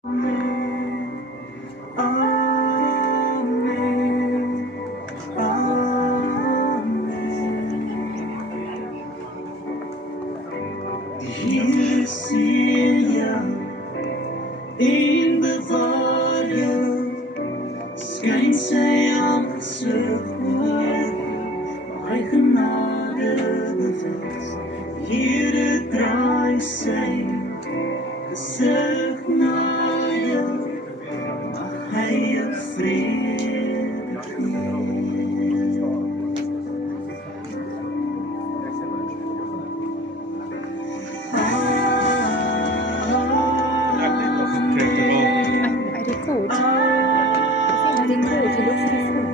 Hier zie je in bewaarde, schijnt zij aan gezucht worden, maar genade bevat. Hier draait zij gezucht naar je, mag hij je vrede geven. Gut. Ja, den gut, die Luft ist gut.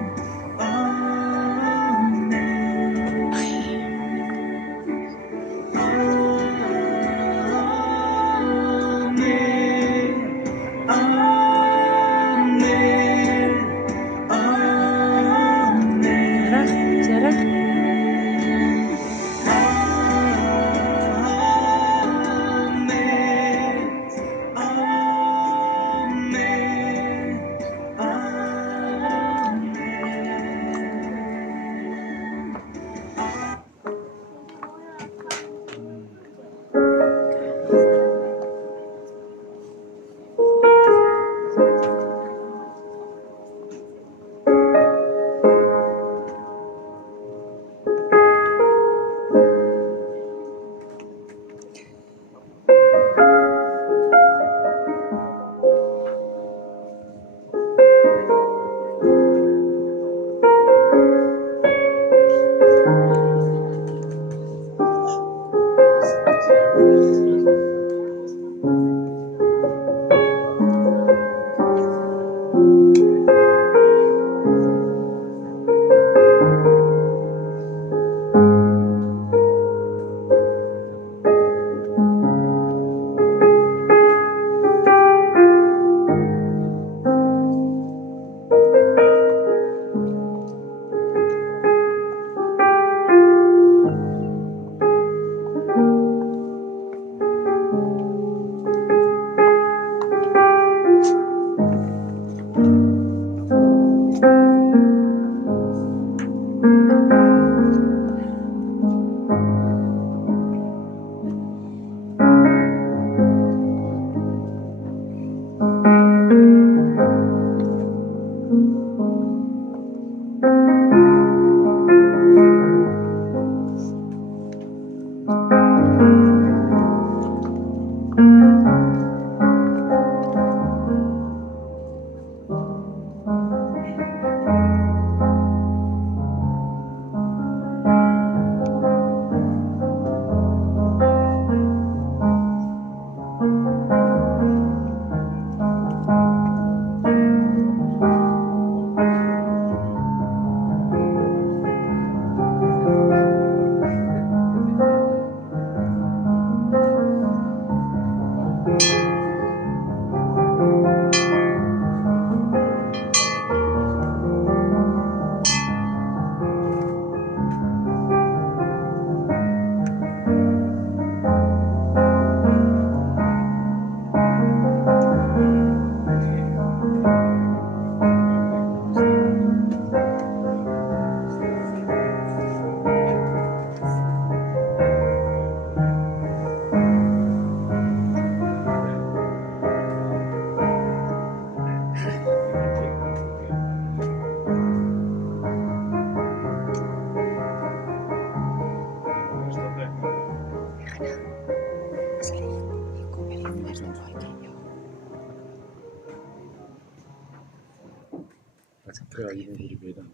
Ja, jullie weten.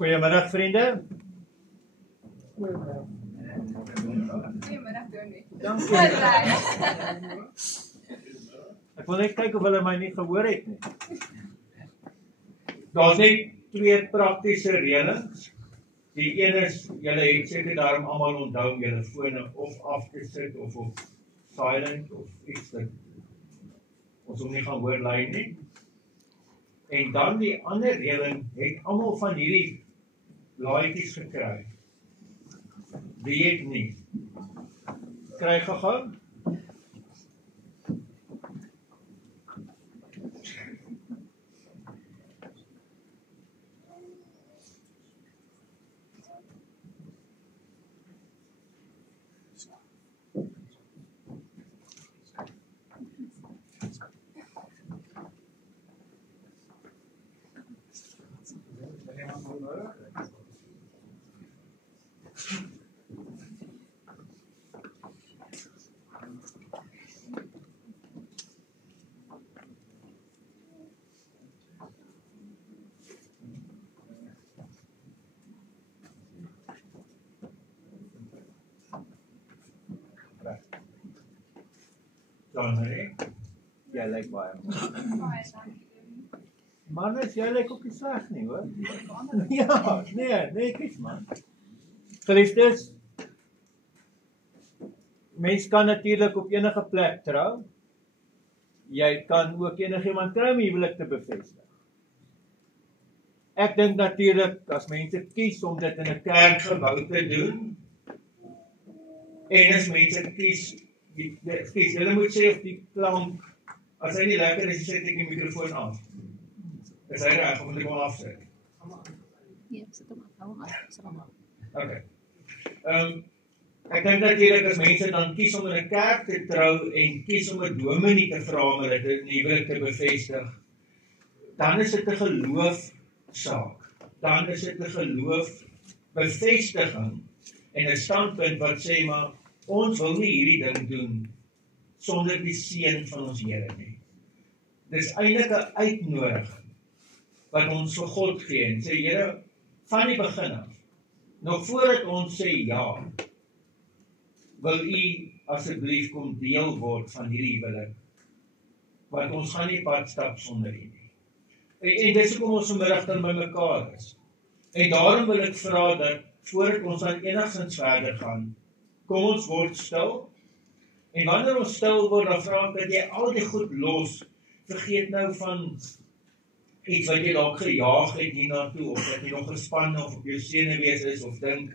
Goeiemiddag vriende. Goeiemiddag, Tony. Dankie. Ek wil net kyk of hulle my nie gehoor het nie. Daar's net 2 praktiese reëlings. Die een is, julle het seker daarom almal onthou om julle fone of af te sit of op silent of iets dat ons hom nie gaan hoor lyn nie. En dan die ander reëling, het almal van hierdie blaadjies gekry. Wie het nie? Kry gegaan? Jy lyk baie mooi. Mannes, jy lyk ook nie sleg nie, hoor. Ja, nee, kies man. Geliefdes, mens kan natuurlik op enige plek trou. Jy kan ook enigiemand kry om huwelik te bevestig. Ek dink natuurlik as mense kies om dit in 'n kerkgebou te doen, en as mense kies, hulle moet sê of die klank, as hy nie lekker is, sit ek die mikrofoon af. Is hy reg, of moet ek hom afsit? Ja, sit hom af. Okay. Ek dink natuurlik as mense dan kies om in 'n kerk te trou en kies om 'n dominee te vra om hulle huwelik te bevestig, dan is dit 'n geloofsaak. Dan is dit 'n geloofbevestiging en 'n standpunt wat sê maar ons wil nie hierdie ding doen sonder die seën van ons Here nie. Dis eintlik 'n uitnodiging wat ons vir God gee en sê Here, van die begin af, nog voordat ons sê ja, wil U asseblief kom deel word van hierdie huwelik, want ons gaan nie pad stap sonder U nie. En dis hoekom ons vanmiddag dan by mekaar is. En daarom wil ek vra dat voordat ons dan enigstens verder gaan, kom ons word stil. En wanneer ons stil word, dan vra ek dat jy al die goed los. Vergeet nou van iets wat jy dalk gejaag het hiernatoe, of dat jy nog gespanne of op jou senuwees is, of dink,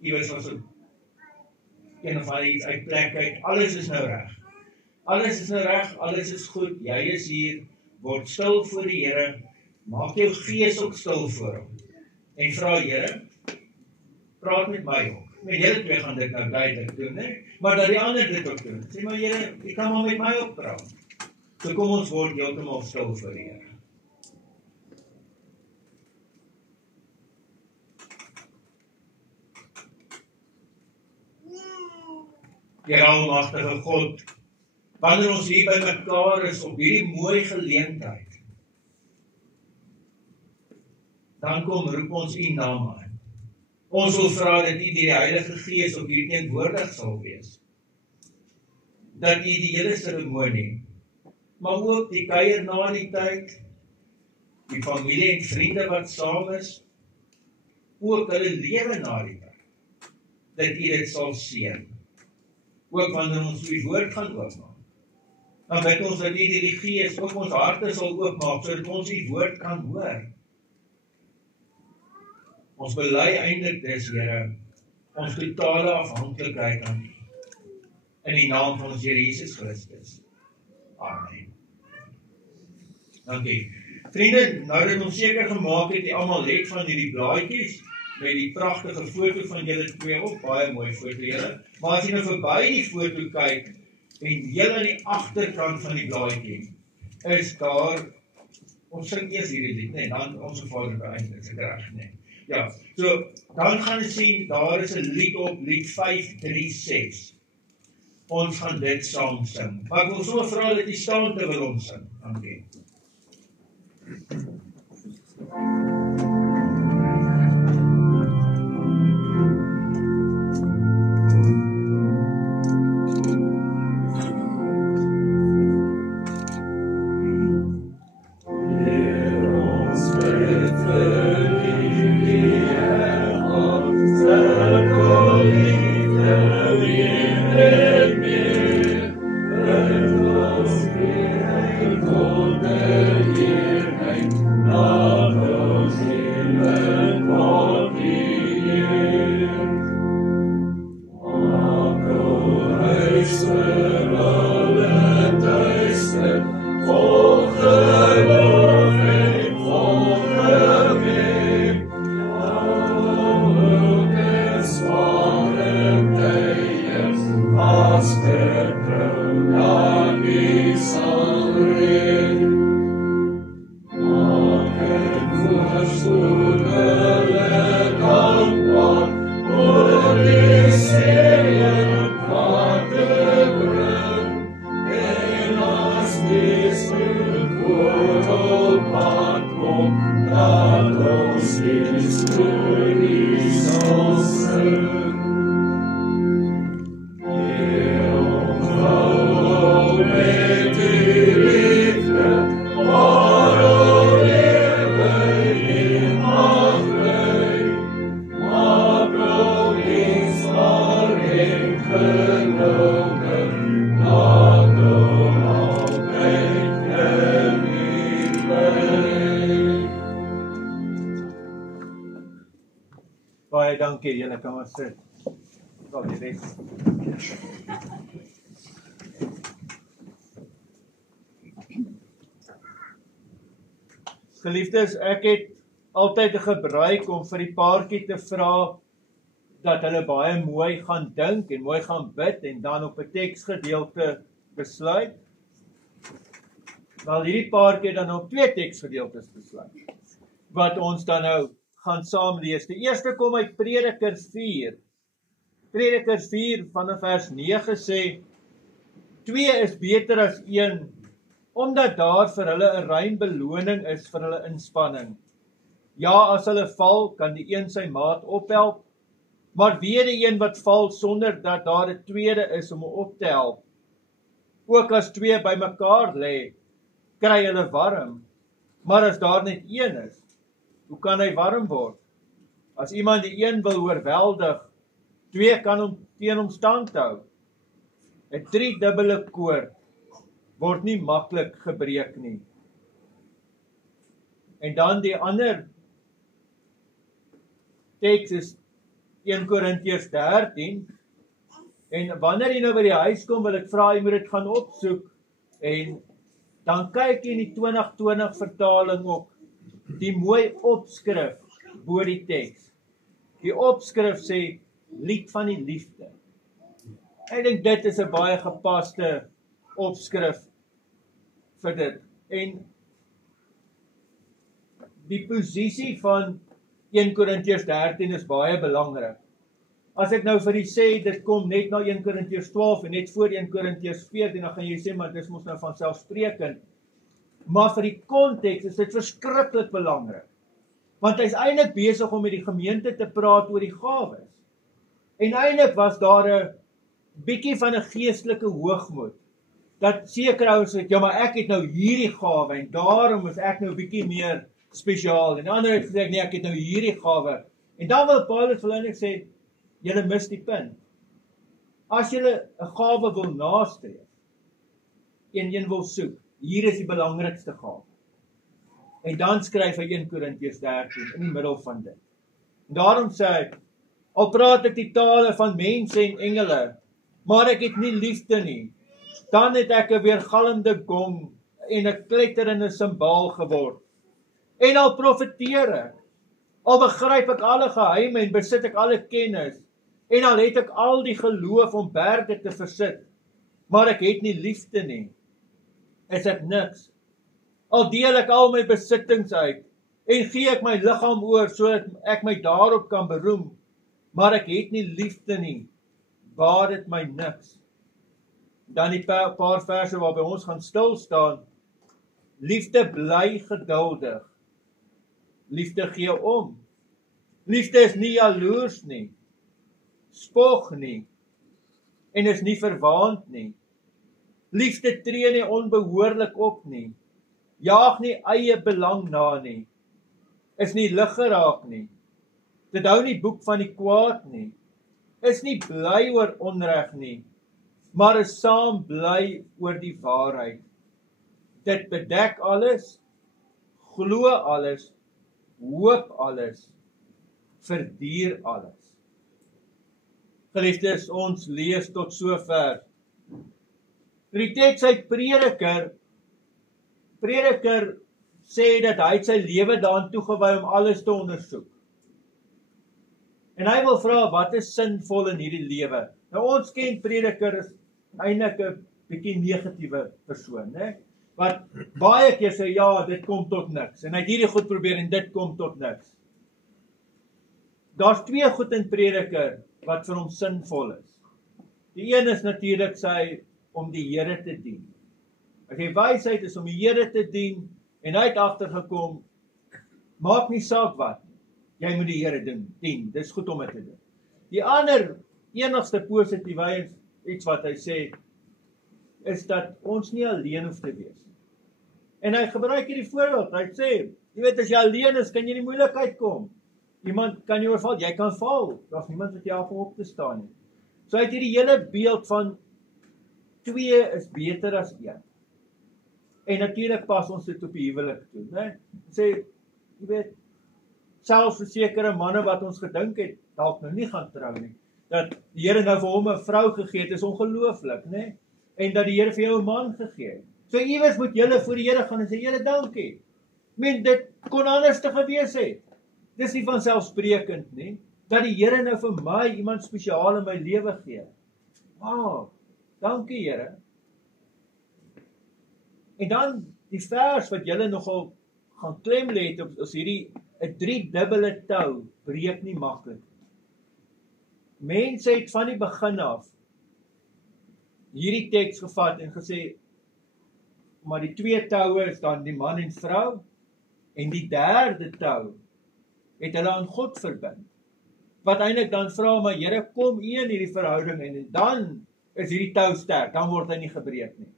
iewers was een of ander iets uit plek uit. Alles is nou reg. Alles is nou reg, alles is goed, jy is hier, word stil voor die Here, maak jou gees ook stil voor hom. En vra Here, praat met my ook. Julle twee gaan dit nou duidelik doen, nee? Maar dat die ander dit ook doen. Sê maar Here, jy kan maar met my ook praat. So kom ons word heeltemal stil voor die Here. Here almagtige God, wanneer ons hier by mekaar is op hierdie mooi geleentheid, dan kom roep ons U naam aan. Ons wil vra dat U die Heilige Gees op hierdie teenwoordig sal wees. Dat U die hele seremonie, maar ook die kuier na die tyd, die familie en vriende wat saam is, ook hulle lewe na die tyd, dat U dit sal seën. Ook wanneer ons U woord gaan oopmaak. Dan bid ons dat U die Gees ook ons harte sal oopmaak, sodat ons U woord kan hoor. Ons bely eintlik dis, Here, ons totale afhanklikheid aan U. In die naam van ons Here Jesus Christus. Amen. Dankie. Vriende, nou dat ons seker gemaak het, die almal het van hierdie blaadjies, met die pragtige foto van julle twee op, baie mooi foto julle, maar as jy nou verby die foto kyk, en heel aan die agterkant van die blaadjie, is daar, ons sing eers hierdie lied, nee, dan ons Vader beëindig, is ek reg, nee. Ja, so, dan gaan jy sien, daar is 'n lied op, lied 536. Ons gaan dit saam sing. Maar ek wil sommer vra dat jy staan terwyl ons sing. Dankie. Baie dankie, julle kan maar sit. Tot die res. Geliefdes, ek het altyd 'n gebruik om vir die paartjie te vra dat hulle baie mooi gaan dink en mooi gaan bid en dan op 'n teksgedeelte besluit. Wel, hierdie paartjie dan op 2 teksgedeeltes besluit, wat ons dan nou gaan saam lees. Die eerste kom uit Predikers 4. Predikers 4 vanaf vers 9 sê, 2 is beter as 1, omdat daar vir hulle 'n ruim beloning is vir hulle inspanning. Ja, as hulle val, kan die een sy maat ophelp, maar weer die een wat val sonder dat daar 'n tweede is om op te help. Ook as 2 by mekaar lê, kry hulle warm, maar as daar net een is, hoe kan hy warm word? As iemand die een wil oorweldig, 2 kan hom teen hom stand hou. 'n 3-dubbele koord word nie maklik gebreek nie. En dan die ander teks is 1 Korintiërs 13, en wanneer jy nou by die huis kom, wil ek vra jy moet dit gaan opsoek, en dan kyk jy in die 2020 vertaling ook, die mooi opskrif bo die teks. Die opskrif sê, lied van die liefde. Ek dink dit is 'n baie gepaste opskrif vir dit. En die posisie van 1 Korintiërs 13 is baie belangrik. As ek nou vir u sê, dit kom net na 1 Korintiërs 12 en net voor 1 Korintiërs 14, dan gaan jy sê, maar dis mos nou van selfsprekend. Maar vir die konteks is dit verskriklik belangrik. Want hy's eintlik besig om met die gemeente te praat oor die gawes. En eintlik was daar 'n bietjie van 'n geestelike hoogmoed. Dat sekere ouens sê, ja, maar ek het nou hierdie gawe en daarom is ek nou bietjie meer spesiaal. En ander het gesê, nee, ek het nou hierdie gawe. En dan wil Paulus vir hulle sê, julle mis die punt. As julle 'n gawe wil nastreef en een wil soek, hier is die belangrikste gawe. En dan skryf hy 1 Korintiërs 13 in die middel van dit. En daarom sê hy, al praat ek die tale van mense en engele, maar ek het nie liefde nie, dan het ek 'n weergalmende gong en 'n kletterende simbaal geword. En al profeteer ek, al begryp ek alle geheime en besit ek alle kennis, en al het ek al die geloof om berge te versit, maar ek het nie liefde nie, is ek niks. Al deel ek al my besittings uit, en gee ek my liggaam oor, sodat ek my daarop kan beroem, maar ek het nie liefde nie, baat dit my niks. Dan die paar verse waarby ons gaan stil staan, liefde bly geduldig, liefde gee om, liefde is nie jaloers nie, spog nie, en is nie verwaand nie, liefde tree nie onbehoorlik op nie, jaag nie eie belang na nie, is nie lig geraak nie, dit hou nie boek van die kwaad nie, is nie bly oor onreg nie, maar is saam bly oor die waarheid. Dit bedek alles, glo alles, hoop alles, verduur alles. Geliefdes, ons lees tot sover. Die teks uit Prediker sê dat hy sy lewe daaraan toegewy om alles te ondersoek. En hy wil vra, wat is sinvol in hierdie lewe? Nou ons ken Prediker is eintlik 'n bietjie negatiewe persoon, né? wat baie keer sê, ja, dit kom tot niks. En hy het hierdie goed probeer en dit kom tot niks. Daar's twee goed in Prediker wat vir hom sinvol is. Die een is natuurlik sy om die Here te dien. As jy wysheid is om die Here te dien en hy het agtergekom, maak nie saak wat, jy moet die Here dien. Dis goed om dit te doen. Die ander enigste positiewe iets wat hy sê, is dat ons nie alleen hoef te wees. En hy gebruik hierdie voorbeeld, hy sê, jy weet, as jy alleen is, kan jy in die moeilikheid kom. Iemand kan jou oorval, jy kan val, daar's niemand wat jou help om op te staan nie. So hy het hierdie hele beeld van 2 is beter as 1. En natuurlik pas ons dit op die huwelik toe, né? Sê, jy weet, selfs vir sekere manne wat ons gedink het, dalk nou nie gaan trou nie, dat die Here nou vir hom 'n vrou gegee het, is ongelooflik, né? En dat die Here vir jou 'n man gegee het. So iewers moet julle voor die Here gaan en sê, Here, dankie. Dit kon anders te gewees het. Dis nie van selfsprekend nie, dat die Here nou vir my iemand spesiaal in my lewe gee. Wow, dankie Here. En dan die vers wat julle nogal gaan klem lê het, is hierdie 'n 3-dubbele tou breek nie maklik. Mense het van die begin af hierdie teks gevat en gesê, maar die 2 toue is dan die man en vrou, en die 3de tou het hulle aan God verbind. Wat eintlik dan vra, maar Here, kom U in hierdie verhouding en dan is hierdie tou sterk, dan word hy nie gebreek nie.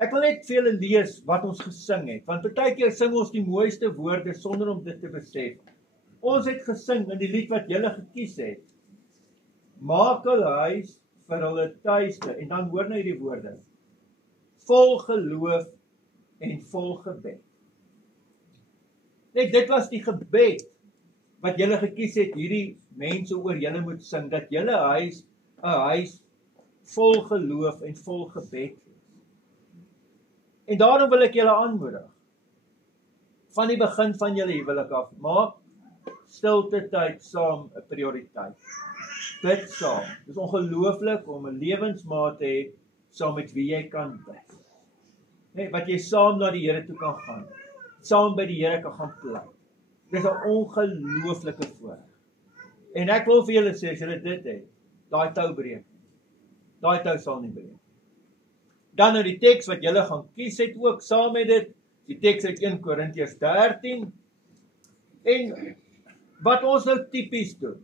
Ek wil net vir julle lees wat ons gesing het, want partykeer sing ons die mooiste woorde sonder om dit te besef. Ons het gesing in die lied wat julle gekies het, maak hulle huis vir hulle tuiste, en dan hoor nou die woorde, vol geloof en vol gebed. Net dit was die gebed wat julle gekies het, hierdie mense oor julle moet sing, dat julle huis 'n huis vol geloof en vol gebed is. En daarom wil ek julle aanmoedig, van die begin van julle huwelik af, maak stilte tyd saam 'n prioriteit. Bid saam. Dit is ongelooflik om 'n lewensmaat te hê saam met wie jy kan bid. Nee, wat jy saam na die Here toe kan gaan. Saam by die Here kan gaan pleit. Dit is 'n ongelooflike voorreg. En ek wil vir julle sê, as julle dit het, daai tou breek. Daai tou sal nie breek. Dan nou die teks wat julle gaan kies het ook saam met dit, die teks uit 1 Korintiërs 13. En wat ons nou tipies doen,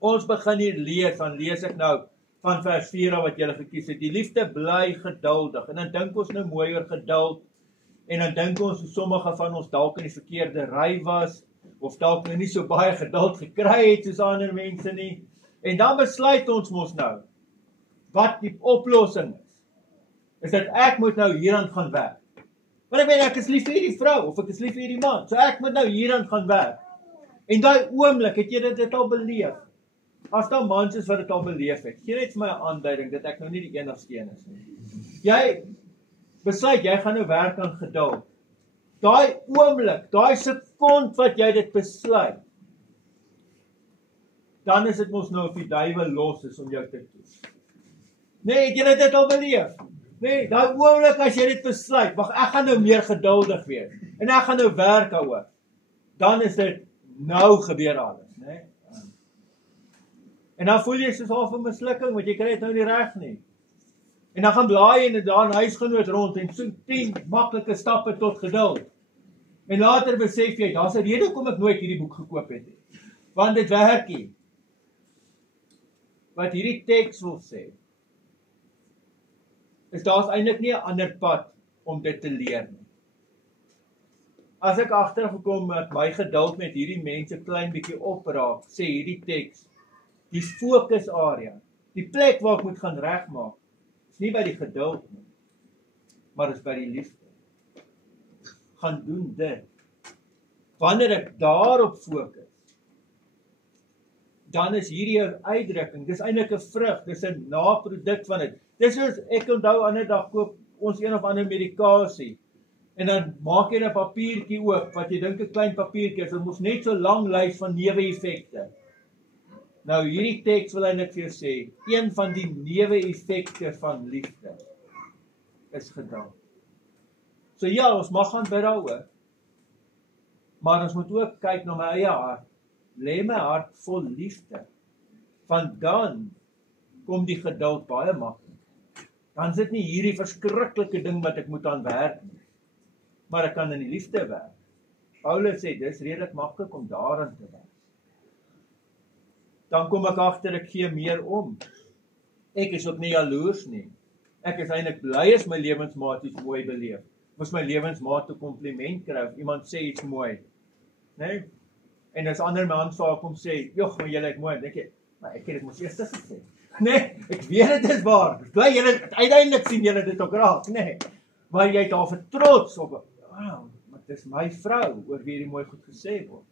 ons begin hier lees, dan lees ek nou van vers 4 wat julle gekies het, die liefde bly geduldig, en dan dink ons nou mooi oor geduld, en dan dink ons hoe sommige van ons dalk in die verkeerde ry was, of dalk nou nie so baie geduld gekry het soos ander mense nie, en dan besluit ons mos nou, wat die oplossing is dat ek moet nou hieraan gaan werk. Want ek is lief vir hierdie vrou, of ek is lief vir hierdie man, so ek moet nou hieraan gaan werk. En daai oomblik, het jy dit al beleef? As daar mans is wat dit al beleef het, gee net vir my 'n aanduiding, dat ek nou nie die enigste een is nie. Jy besluit, jy gaan nou werk aan geduld. Daai oomblik, daai sekond wat jy dit besluit, dan is dit mos nou of die duiwel los is om jou te toets. Nee, het jy dit al beleef? Nee, daai oomblik as jy dit besluit, wag, ek gaan nou meer geduldig wees, en ek gaan nou werk daaroor, dan is dit, nou gebeur alles, nee? En dan voel jy soos half 'n mislukking, want jy kry dit nou nie reg nie. En dan gaan blaai en daar 'n huisgenoot rond, en so 10 maklike stappe tot geduld. En later besef jy, daar's 'n rede hoekom ek nooit hierdie boek gekoop het nie. Want dit werk nie. Wat hierdie teks wil sê, is daar's eintlik nie 'n ander pad om dit te leer nie. As ek agtergekom dat my geduld met hierdie mense klein bietjie opraak, sê hierdie teks, die fokusarea, die plek waar ek moet gaan regmaak, is nie by die geduld nie, maar is by die liefde. Gaan doen dit. Wanneer ek daarop fokus, dan is hierdie 'n uitdrukking, dis eintlik 'n vrug, dis 'n naproduk van dit. Dis soos, ek onthou ander dag koop ons een of ander medikasie, en dan maak jy 'n papiertjie oop, wat jy dink 'n klein papiertjie is, en mos net so lang lys van neeweffekte. Nou hierdie teks wil eintlik vir jou sê, een van die neeweffekte van liefde is geduld. So ja, ons mag gaan bid daaroor, maar ons moet ook kyk na my eie hart. Lê my hart vol liefde, want dan kom die geduld baie maklik. Dan is dit nie hierdie verskriklike ding wat ek moet aan werk nie, maar ek kan in die liefde werk. Paulus sê, dis redelik maklik om daarin te werk. Dan kom ek agter, ek gee meer om. Ek is ook nie jaloers nie. Ek is eintlik bly as my lewensmaat iets mooi beleef. Moes my lewensmaat 'n kompliment kry of iemand sê iets mooi. Nee? En as ander mans vir kom sê, "Jogg, maar julle is mooi." Dink jy, maar ek het dit mos eers gesê. Nee, ek weet dit is waar. Bly julle uiteindelik sien julle dit ook raak, nee. Maar jy het daar vir trots op. Wow, maar dit is my vrou oor wie hierdie mooi goed gesê word.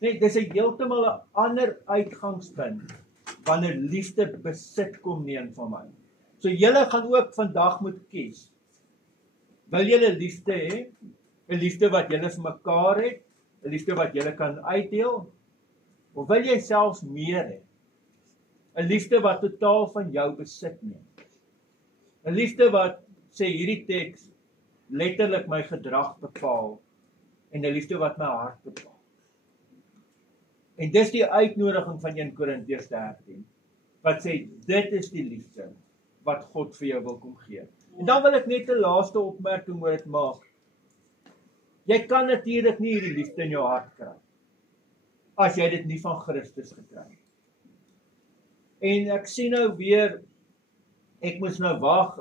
Nee, dis 'n heeltemal 'n ander uitgangspunt wanneer liefde besit kom neem van my. So julle gaan ook vandag moet kies. Wil julle liefde hê? 'n Liefde wat julle vir mekaar het, 'n liefde wat julle kan uitdeel, of wil jy selfs meer hê? 'n Liefde wat totaal van jou besit neem. 'n Liefde wat sê hierdie teks letterlik my gedrag bepaal en 'n liefde wat my hart bepaal. En dis die uitnodiging van 1 Korintiërs 13 wat sê dit is die liefde wat God vir jou wil kom gee. En dan wil ek net 'n laaste opmerking oor dit maak. Jy kan natuurlik nie hierdie liefde in jou hart kry as jy dit nie van Christus gekry het. En ek sien nou weer, ek moes nou wag,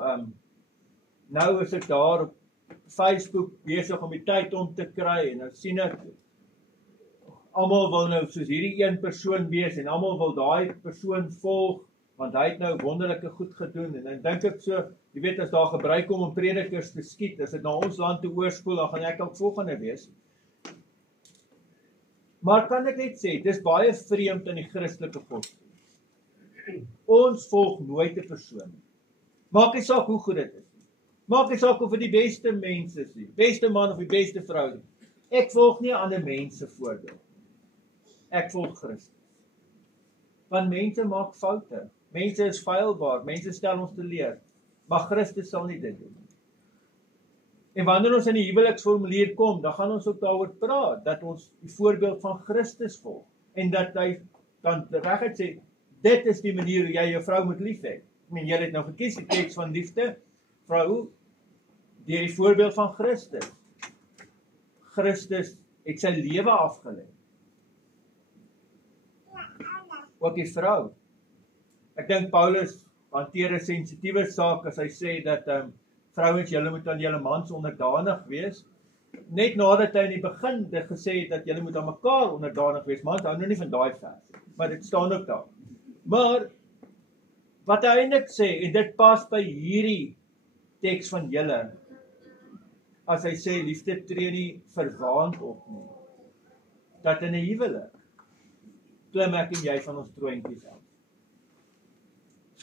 nou is ek daar op Facebook besig om die tyd om te kry, en nou sien ek, almal wil nou soos hierdie een persoon wees, en almal wil daai persoon volg, want hy het nou wonderlike goed gedoen, en dan dink ek so, jy weet, as daar gebruik kom om predikers te skiet, as dit na ons land te oorspoel, dan gaan ek ook volgende wees. Maar kan ek net sê, dis baie vreemd in die Christelike godsdienst. Ons volg nooit 'n persoon. Maak nie saak hoe goed dit is. Maak nie saak of dit die beste mens is nie, beste man of die beste vrou nie. Ek volg nie ander mense voorbeeld. Ek volg Christus. Want mense maak foute. Mense is feilbaar, mense stel ons teleur. Maar Christus sal nie dit doen. En wanneer ons in die huweliksformulier kom, dan gaan ons ook daaroor praat, dat ons die voorbeeld van Christus volg. En dat hy dan reguit sê, dit is die manier hoe jy jou vrou moet lief hê. Ek meen, jy het nou gekies die teks van liefde, vrou, deur die voorbeeld van Christus. Christus het sy lewe afgelê. Ook die vrou. Ek dink Paulus hanteer 'n sensitiewe saak as hy sê dat vrouens, julle moet aan julle mans onderdanig wees. Net nadat hy in die begin dit gesê het dat julle moet aan mekaar onderdanig wees, mans hou nou nie van daai vers, maar dit staan ook daar. Maar wat hy eintlik sê, en dit pas by hierdie teks van julle, as hy sê liefde tree nie verwaand op nie, dat in 'n huwelik klim ek en jy van ons troontjies af.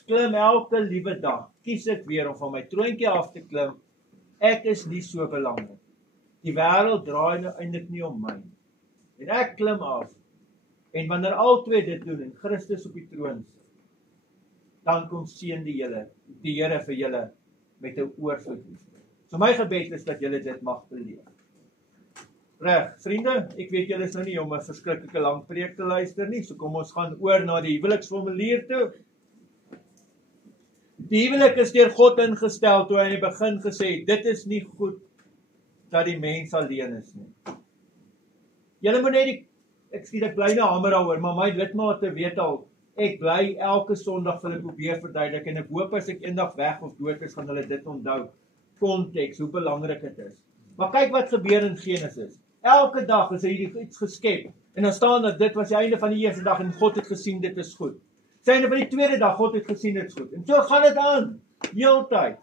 Klim elke liewe dag, kies ek weer om van my troontjie af te klim, ek is nie so belangrik. Die wêreld draai nou eintlik nie om my. En ek klim af, en wanneer al twee dit doen, en Christus op die troon sit, dan kom seën die Here vir julle met 'n oorvloed liefde. So my gebed is dat julle dit mag beleef. Reg, vriende, ek weet julle is nou nie om 'n verskriklike lang preek te luister nie, so kom ons gaan oor na die huweliksformulier toe. Die huwelik is deur God ingestel toe hy in die begin gesê het, dit is nie goed dat die mens alleen is nie. Julle moet net ek bly nou hamer daaroor, maar my lidmate weet al, ek bly elke Sondag vir hulle probeer verduidelik, en ek hoop as ek eendag weg of dood is, gaan hulle dit onthou, konteks, hoe belangrik dit is. Maar kyk wat gebeur in Genesis. Elke dag is hier iets geskep, en dan staan dat dit was die einde van die eerste dag, en God het gesien dit is goed. Sy einde van die tweede dag, God het gesien dit is goed. En so gaan dit aan, heeltyd.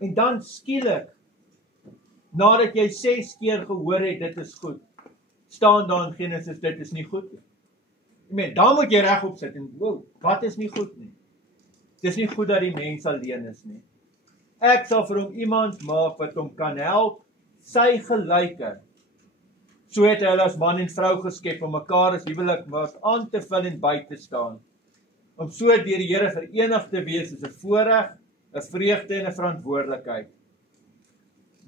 En dan skielik, nadat jy 6 keer gehoor het, dit is goed, staan daar in Genesis, dit is nie goed nie. Dan moet jy regop sit, en wow, wat is nie goed nie? Dit is nie goed dat die mens alleen is nie. Ek sal vir hom iemand maak wat hom kan help, sy gelyke. So het hy as man en vrou geskep om mekaar as huwelik was aan te vul en by te staan. Om so deur die Here verenig te wees is 'n voorreg, 'n vreugde en 'n verantwoordelikheid.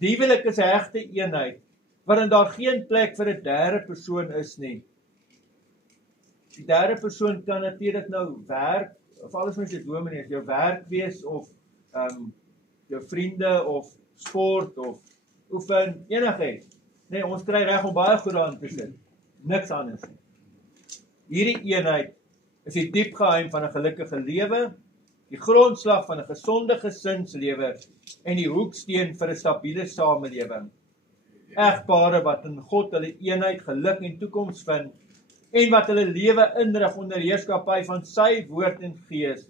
Die huwelik is 'n hegte eenheid, waarin daar geen plek vir 'n derde persoon is nie. Die derde persoon kan natuurlik nou werk, of alles met jou dominee, jou werk wees, of jou vriende, of sport, of oefen, enigiets. Nee, ons kry reg om baie goed aan te sit. Niks anders nie. Hierdie eenheid is die diep geheim van 'n gelukkige lewe, die grondslag van 'n gesonde gesinslewe en die hoeksteen vir 'n stabiele samelewing. Egpare wat in God hulle eenheid, geluk en toekoms vind en wat hulle lewe inrig onder heerskappy van sy woord en gees,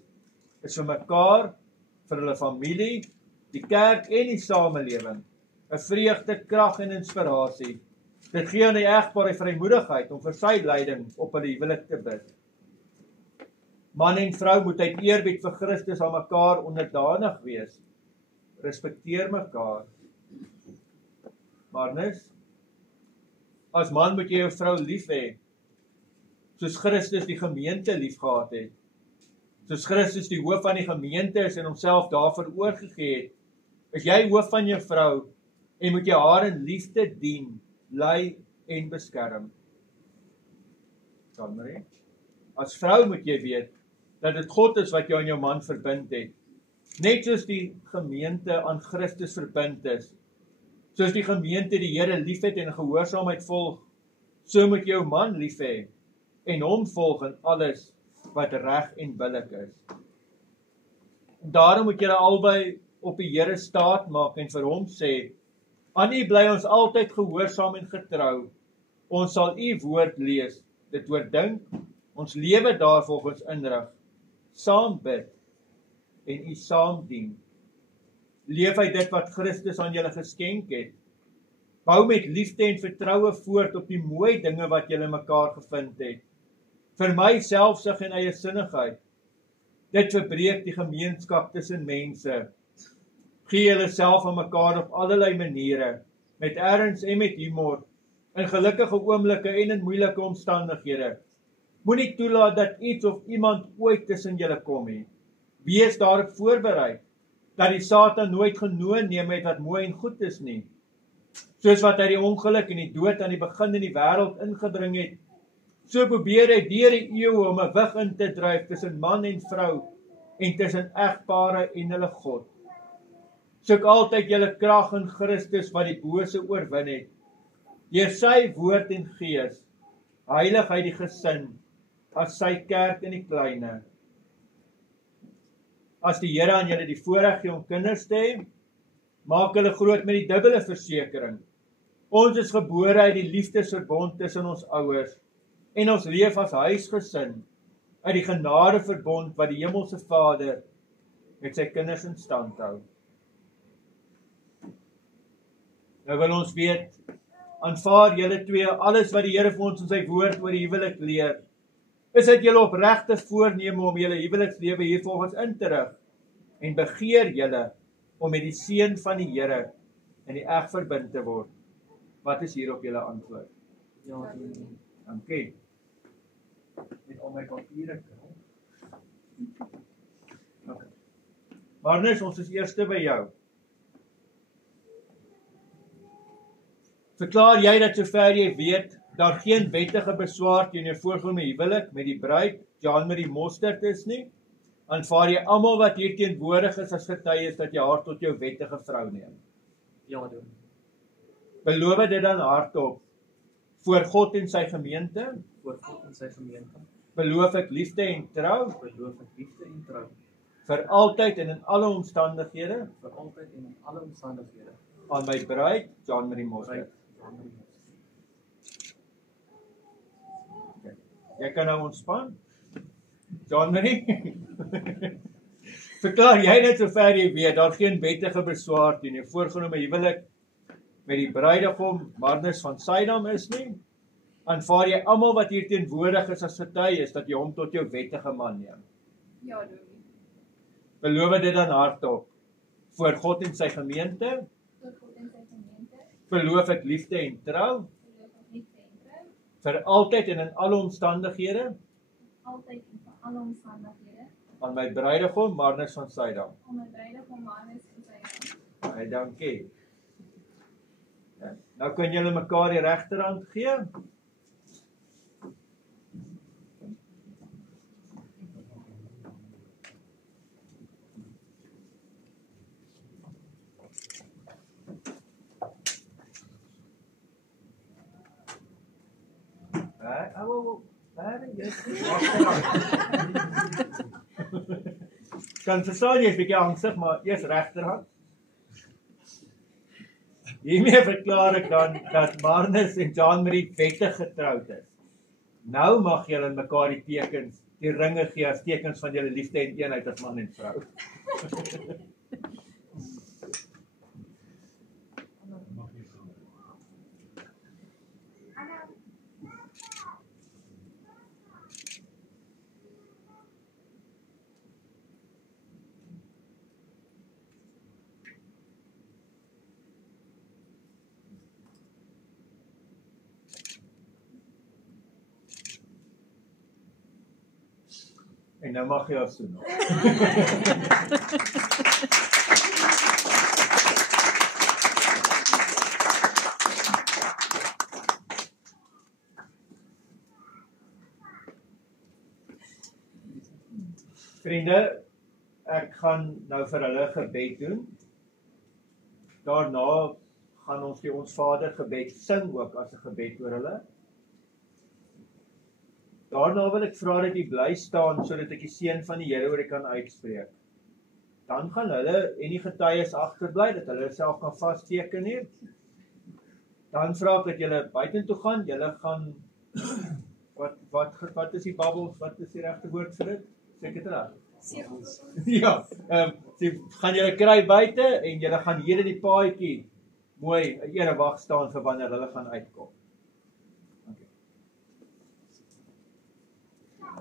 is vir mekaar, vir hulle familie, die kerk en die samelewing 'n vreugde, krag en inspirasie. Dit gee aan die egpaar die vrymoedigheid om vir sy leiding op hulle huwelik te bid. Man en vrou moet uit eerbied vir Christus aan mekaar onderdanig wees. Respekteer mekaar. Marnus, as man moet jy jou vrou lief hê, soos Christus die gemeente lief gehad het. Soos Christus die hoof van die gemeente is en homself daarvoor oorgegee het, is jy hoof van jou vrou en moet jy haar in liefde dien, lei en beskerm. Marie, as vrou moet jy weet dat dit God is wat jou en jou man verbind het. Net soos die gemeente aan Christus verbind is, soos die gemeente die Here liefhet en gehoorsaamheid volg, so moet jy jou man lief hê en hom volg in alles wat reg en billik is. En daarom moet julle albei op die Here staat maak en vir hom sê, aan U bly ons altyd gehoorsaam en getrou. Ons sal U woord lees, dit oordink, ons lewe daarvolgens inrig, saam bid en U saam dien. Leef uit dit wat Christus aan julle geskenk het. Bou met liefde en vertroue voort op die mooi dinge wat julle mekaar gevind het. Vermy selfsug en eiesinnigheid. Dit verbreek die gemeenskap tussen mense. Gee julle self aan mekaar op allerlei maniere, met erns en met humor, in gelukkige oomblikke en in moeilike omstandighede. Moenie toelaat dat iets of iemand ooit tussen julle kom nie. Wees daarop voorberei, dat die Satan nooit genoeg neem het wat mooi en goed is nie. Soos wat hy die ongeluk en die dood aan die begin in die wêreld ingebring het, so probeer hy deur die eeue om 'n wig in te dryf tussen man en vrou en tussen egpare en hulle God. Soek altyd julle krag in Christus wat die bose oorwin het. Deur sy woord en gees, heilig hy die gesin, as sy kerk in die kleine. As die Here aan julle die voorreg gee om kinders te hê, maak hulle groot met die dubbele versekering. Ons is gebore uit die liefdesverbond tussen ons ouers, en ons leef as huisgesin, uit die genadeverbond wat die Hemelse Vader met sy kinders in stand hou. Nou wil ons weet, aanvaar julle twee alles wat die Here vir ons in sy woord oor die huwelik leer. Is dit julle opregte voorneme om julle huwelikslewe hiervolgens in te rig en begeer julle om met die seën van die Here in die eg verbind te word? Wat is hierop julle antwoord? Ja, Dankie. Met al my papiere. Okay. Marnus, ons is eerste by jou. Verklaar jy dat sover jy weet, daar geen wettige beswaar teen jou voorgenome huwelik met die bruid, Jean-Marie Mostert is nie? Aanvaar jy almal wat hier teenwoordig is as getuies dat jy haar tot jou wettige vrou neem? ja, doen. Beloof dit dan hardop voor God en sy gemeente? Voor God en sy gemeente. Beloof ek liefde en trou Beloof ek liefde en trou. vir altyd en in alle omstandighede Vir altyd en in alle omstandighede. aan my bruid, Jean-Marie Mostert. Jy kan nou ontspan. Jean-Marie. Verklaar jy net sover jy weet, daar geen wettige beswaar teen jou voorgenome huwelik met die bruidegom Marnus van Suidam is nie? Aanvaar jy almal wat hier teenwoordig is as getuies dat jy hom tot jou wettige man neem? Ja, doen. Beloof dit dan hardop voor God en sy gemeente? Voor God en sy gemeente. Beloof ek liefde en trou Beloof ek liefde en trou. vir altyd en in alle omstandighede Altyd en vir alle omstandighede. aan my bruidegom Marnus van Suidam. Om my bruidegom Marnus van Suidam. Baie dankie. Nou kan julle mekaar die regterhand gee. Kan verstaan jy is bietjie angstig, maar eers regterhand. Hiermee verklaar ek dan dat Marnus en Jean-Marie wettig getroud is. Nou mag julle mekaar die tekens, die ringe gee as tekens van julle liefde en eenheid as man en vrou. En nou mag jy afsoen. Vriende, ek gaan nou vir hulle gebed doen. Daarna gaan ons die Ons Vader gebed sing ook as 'n gebed oor hulle. Daarna wil ek vra dat jy bly staan sodat ek die seën van die Here oor jy kan uitspreek. Dan gaan hulle en die getuies agterbly dat hulle self kan vasteken hier. Dan vra ek dat julle buitentoe gaan. Julle gaan wat is die babbels? Wat is die regte woord vir dit? Sekretariaat. Ja, gaan julle kry buite en julle gaan hier in die paadjie mooi erewag staan vir wanneer hulle gaan uitkom.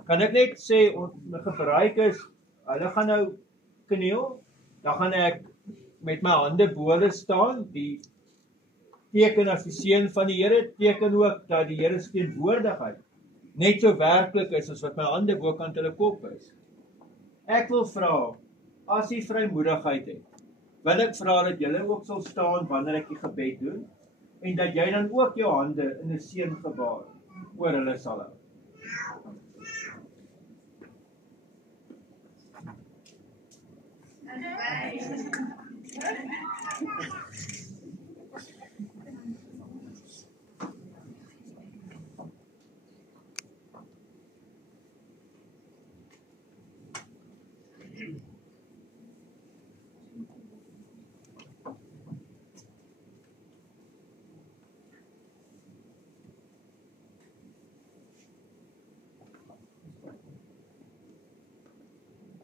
Kan ek net sê, my gebruik is, hulle gaan nou kniel, dan gaan ek met my hande bo hulle staan, die teken as die seën van die Here, teken ook dat die Here se teenwoordigheid net so werklik is as wat my hande bokant hulle kop is. Ek wil vra, as jy vrymoedigheid het, wil ek vra dat julle ook sal staan wanneer ek die gebed doen, en dat jy dan ook jou hande in 'n seëngebaar oor hulle sal hou.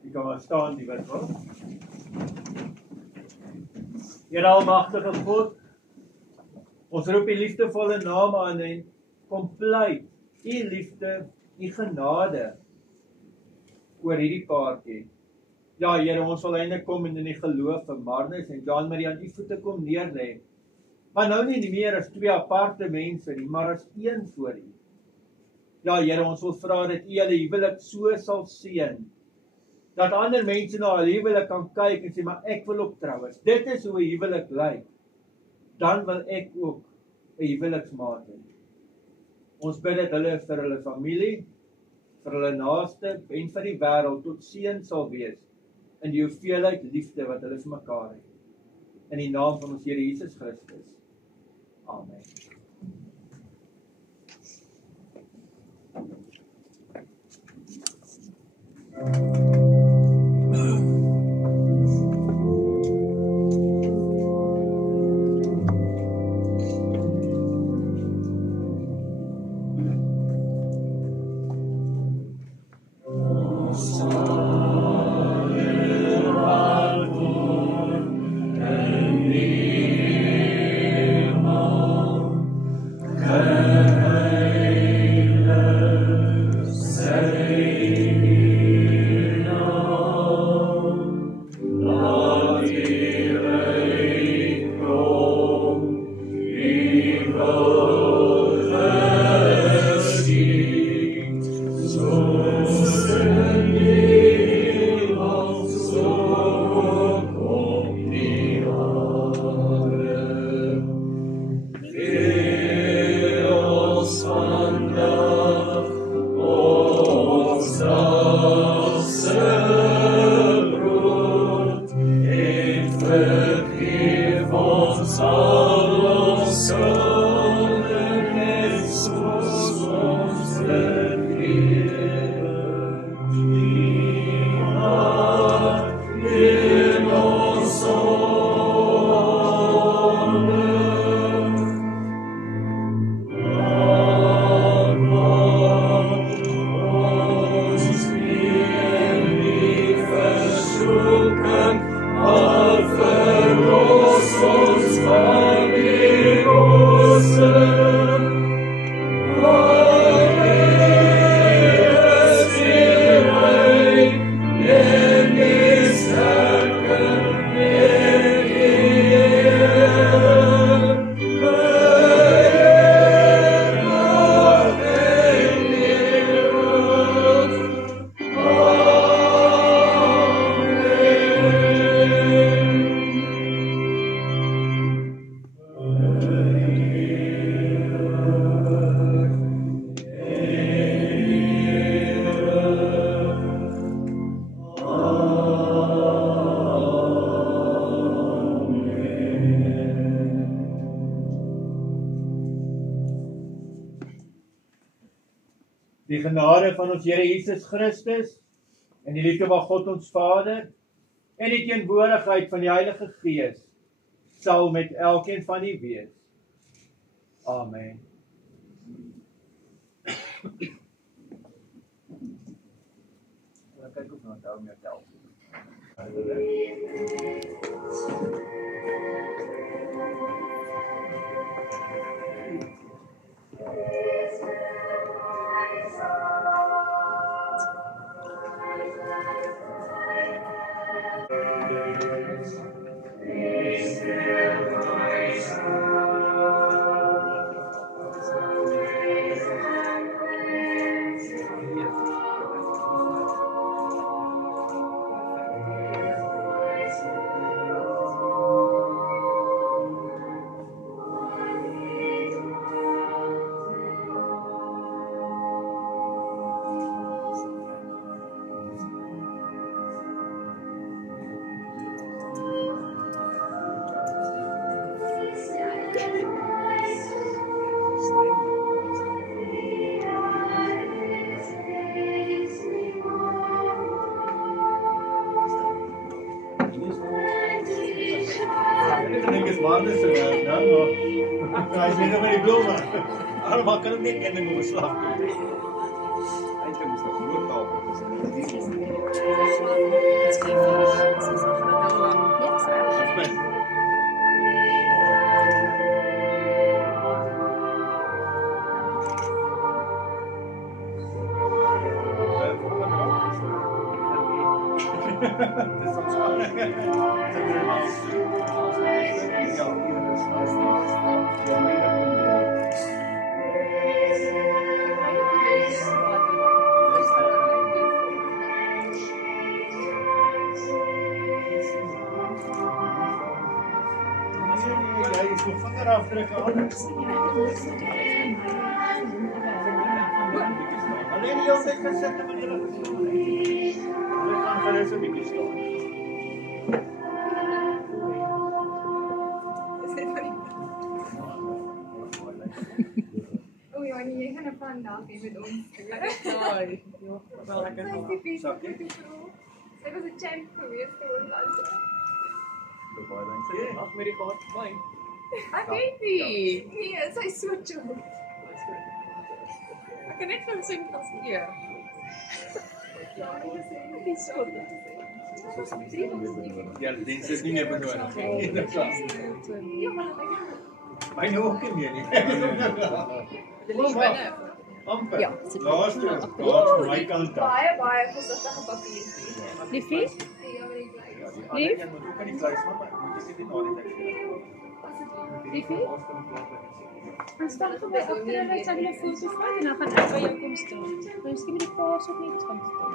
Jy kan maar staan, die wat wil. Here almagtige God, ons roep die liefdevolle naam aan en kom pleit u liefde, u genade oor hierdie paartjie. Ja, Here, ons wil eintlik kom en in die geloof van Marnus en Jean-Marie aan u voete kom neerlê. Maar nou nie meer as twee aparte mense nie, maar as een voor u. Ja, Here, ons wil vra dat u hulle huwelik so sal seën, dat ander mense na hulle huwelik kan kyk en sê, maar ek wil ook trou. As dit is hoe 'n huwelik lyk, dan wil ek ook 'n huweliksmaat hê. Ons bid dat hulle vir hulle familie, vir hulle naaste en vir die wêreld tot seën sal wees in die hoeveelheid liefde wat hulle vir mekaar het. In die naam van ons Here Jesus Christus. Amen. Die genade van ons Here Jesus Christus en die liefde van God ons Vader en die teenwoordigheid van die Heilige Gees sal met elkeen van u wees. Amen. Kyk of nou onthou my tel. Maar kan ook net een ding op 'n slag doen. Eintlik is dit groot tafel, dis nie die ding. Alleen die hele tyd gesit met julle gestaan. Dit gaan gerus 'n bietjie staan. O ja, nee, jy gaan 'n vandag hê met ons. Saai. Ja, wel lekker. Sy was 'n champ geweest vir ons almal. Ag, met die gehad. Bye. Ek weet nie. Nee, sy is so chill. Ek kan net van sing as jy. Ja, dit is so. Ja, die diens is nie meer benodig nie. Dit was. Ja, maar Myne ook nie meer nie. dit is binne. Amper. Ja, Laaste, daar my kant af. Baie versigtige papier. Liefie? Ja, maar ek bly. Ja, die ander een moet ook aan die kluis gaan, maar moet jy dit na die tyd gee. Liefie? Ons staan gou by agter en hy sal julle foto vat en dan gaan ek by jou kom staan. Nou skien met die paas ook net gaan staan.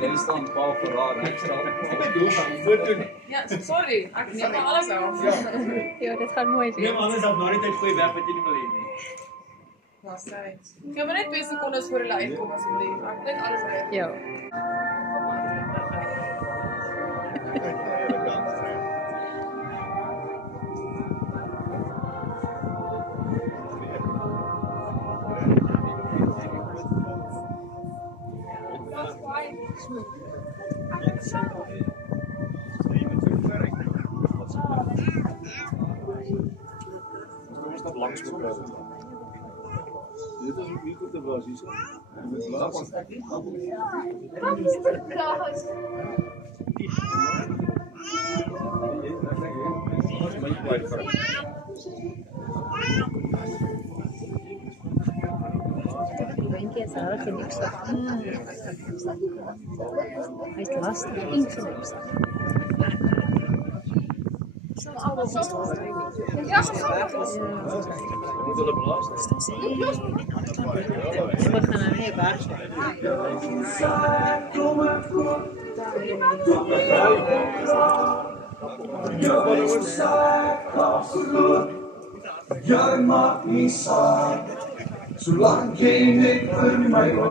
Jy staan Paul Ferrari, ek staan. Ek bedoel van foto nie. Ja, sorry, ek neem maar alles af. Ja, dit gaan mooi Neem wees. alles af na die tyd gooi weg wat jy nie wil hê nie. Was hy. Gee my net 2 sekondes voor hulle uitkom asseblief. Ek net alles reg. Ja. Dit is wie goed te was hier. Dit laat. Die bandjie is reg en niks. Hy is lastig en niks. Moet hulle belasting. Ons begin nou nie weg. Jy maak nie saak, solank jy net in my oë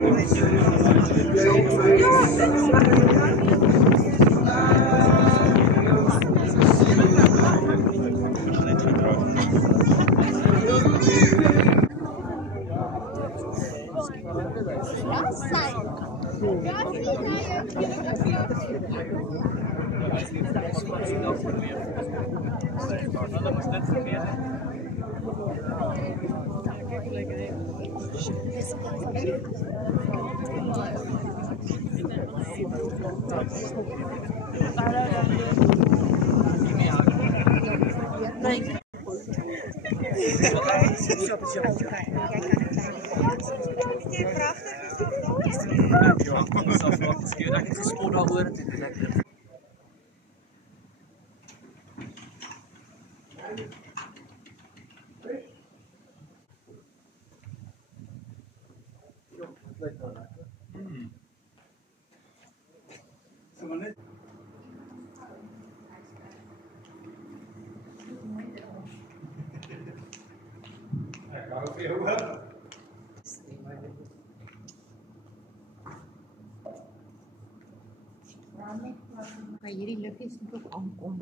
Maar hierdie liggies moet ook aankom.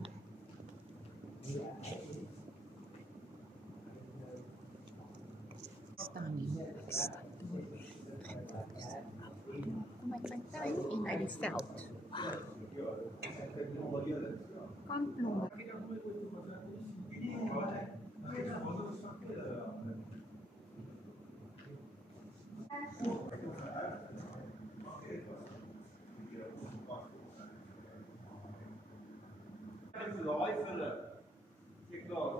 Staan nie. Kom uit my tuin en uit die veld. Kantblomme. Laai vir hulle. Jy klaar.